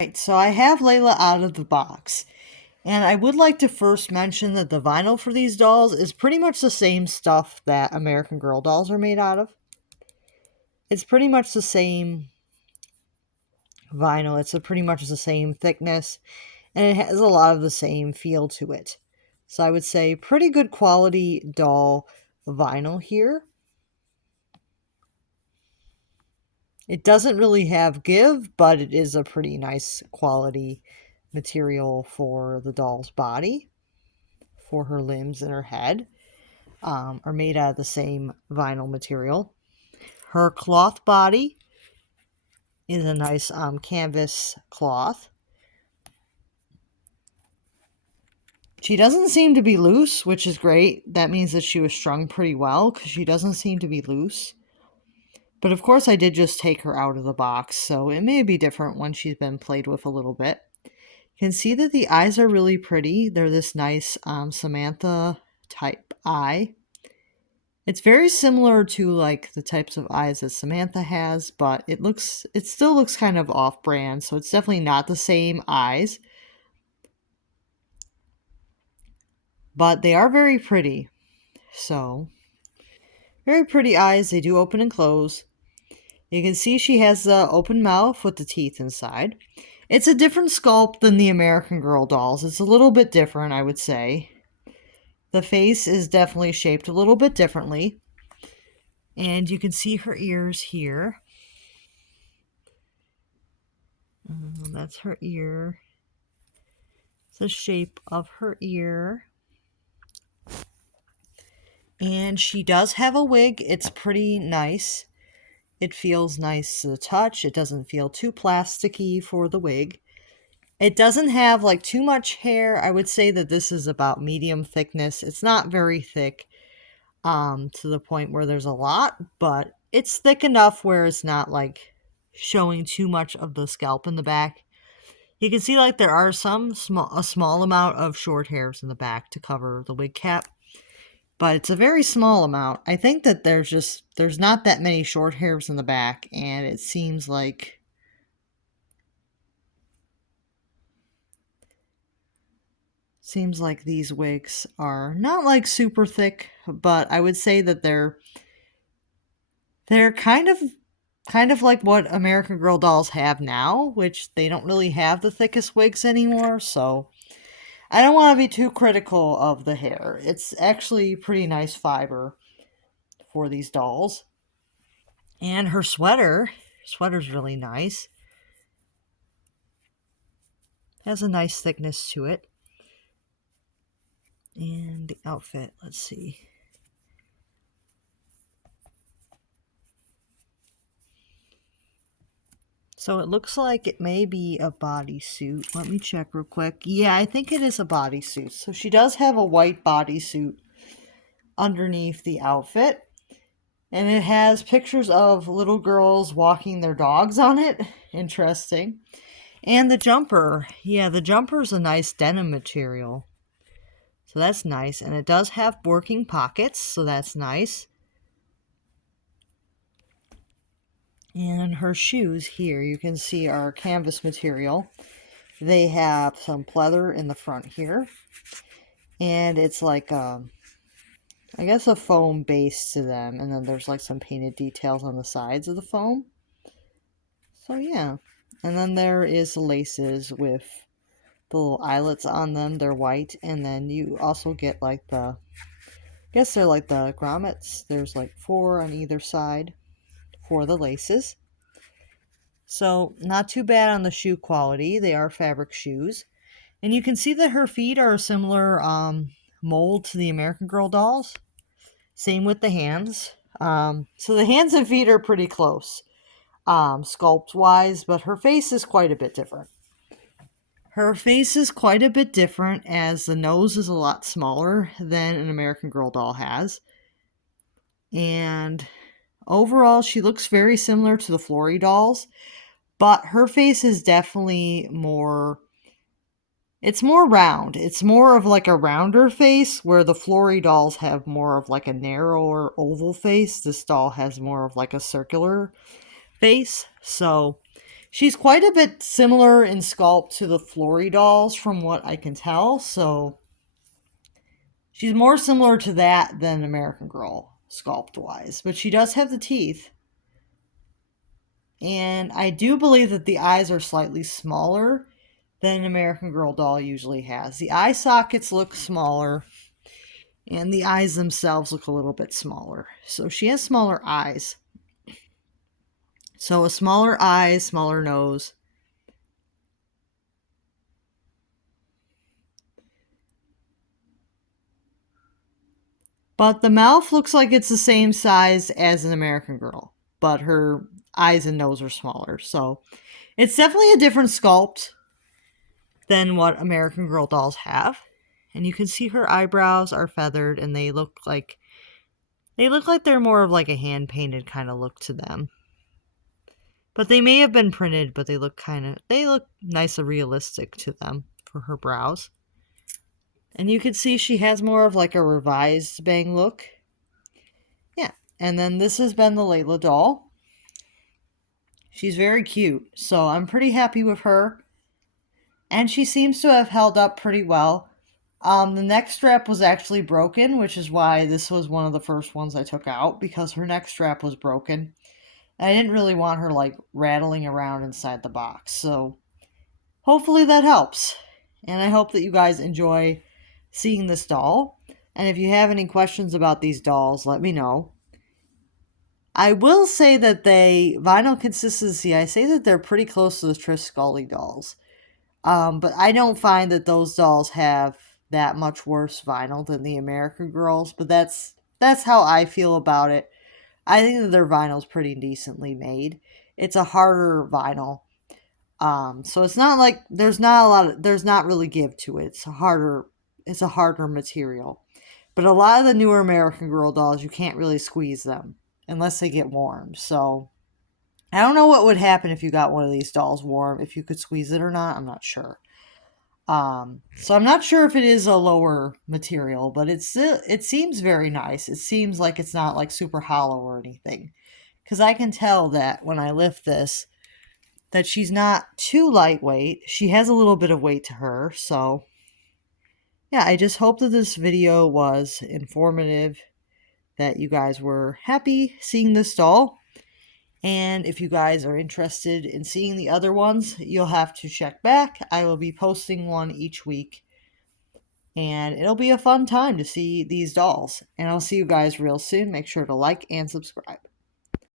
Right, so I have Layla out of the box. And I would like to first mention that the vinyl for these dolls is pretty much the same stuff that American Girl dolls are made out of. It's pretty much the same vinyl. It's pretty much the same thickness. And it has a lot of the same feel to it. So I would say pretty good quality doll vinyl here. It doesn't really have give, but it is a pretty nice quality material for the doll's body, for her limbs and her head. Are made out of the same vinyl material. Her cloth body is a nice canvas cloth. She doesn't seem to be loose, which is great. That means that she was strung pretty well because she doesn't seem to be loose. But of course I did just take her out of the box, so it may be different when she's been played with a little bit. You can see that the eyes are really pretty. They're this nice Samantha type eye. It's very similar to like the types of eyes that Samantha has, but it still looks kind of off-brand, so it's definitely not the same eyes. But they are very pretty. So, very pretty eyes. They do open and close. You can see she has the open mouth with the teeth inside. It's a different sculpt than the American Girl dolls. It's a little bit different, I would say. The face is definitely shaped a little bit differently. And you can see her ears here. That's her ear. It's the shape of her ear. And she does have a wig. It's pretty nice. It feels nice to the touch. It doesn't feel too plasticky for the wig. It doesn't have like too much hair. I would say that this is about medium thickness. It's not very thick to the point where there's a lot, but it's thick enough where it's not like showing too much of the scalp in the back. You can see like there are a small amount of short hairs in the back to cover the wig cap, but it's a very small amount. I think that there's not that many short hairs in the back, and it seems like these wigs are not like super thick, but I would say that they're kind of like what American Girl dolls have now, which they don't really have the thickest wigs anymore, so I don't want to be too critical of the hair. It's actually pretty nice fiber for these dolls. And her sweater's really nice. Has a nice thickness to it. And the outfit, let's see. So it looks like it may be a bodysuit. Let me check real quick. Yeah, I think it is a bodysuit. So she does have a white bodysuit underneath the outfit. And it has pictures of little girls walking their dogs on it. Interesting. And the jumper. Yeah, the jumper is a nice denim material. So that's nice. And it does have working pockets, so that's nice. And her shoes here, you can see, are canvas material. They have some pleather in the front here. And it's like, I guess a foam base to them. And then there's like some painted details on the sides of the foam. So yeah. And then there is laces with the little eyelets on them. They're white. And then you also get like I guess they're like the grommets. There's like 4 on either side for the laces. So not too bad on the shoe quality. They are fabric shoes. And you can see that her feet are a similar mold to the American Girl dolls. Same with the hands. So the hands and feet are pretty close, sculpt-wise, but her face is quite a bit different. Her face is quite a bit different as the nose is a lot smaller than an American Girl doll has. And overall, she looks very similar to the Flory dolls, but her face is definitely more... It's more round. It's more of like a rounder face, where the Flory dolls have more of like a narrower oval face. This doll has more of like a circular face. So She's quite a bit similar in sculpt to the Flory dolls from what I can tell, so she's more similar to that than American Girl sculpt wise, but she does have the teeth. And I do believe that the eyes are slightly smaller than an American Girl doll usually has. The eye sockets look smaller, and the eyes themselves look a little bit smaller. So she has smaller eyes. So a smaller eyes, smaller nose. But the mouth looks like it's the same size as an American Girl, but her eyes and nose are smaller. So it's definitely a different sculpt than what American Girl dolls have. And you can see her eyebrows are feathered and they look like they're more of like a hand painted kind of look to them. But they may have been printed, but they look nice and realistic to them for her brows. And you can see she has more of like a revised bang look. Yeah. And then this has been the Layla doll. She's very cute, so I'm pretty happy with her. And she seems to have held up pretty well. The neck strap was actually broken, which is why this was one of the first ones I took out, because her neck strap was broken. And I didn't really want her like rattling around inside the box. So hopefully that helps. And I hope that you guys enjoy seeing this doll. And if you have any questions about these dolls, let me know. I will say that vinyl consistency, I say that they're pretty close to the Trish Scully dolls. But I don't find that those dolls have that much worse vinyl than the American Girls, but that's how I feel about it. I think that their vinyl's pretty decently made. It's a harder vinyl. So it's not like there's not really give to it. It's a harder material. But a lot of the newer American Girl dolls, you can't really squeeze them unless they get warm. So I don't know what would happen if you got one of these dolls warm, if you could squeeze it or not. I'm not sure. So I'm not sure if it is a lower material, but it seems very nice. It seems like it's not like super hollow or anything. Because I can tell that when I lift this, that she's not too lightweight. She has a little bit of weight to her. So yeah, I just hope that this video was informative, that you guys were happy seeing this doll. And if you guys are interested in seeing the other ones, you'll have to check back. I will be posting one each week. And it'll be a fun time to see these dolls. And I'll see you guys real soon. Make sure to like and subscribe.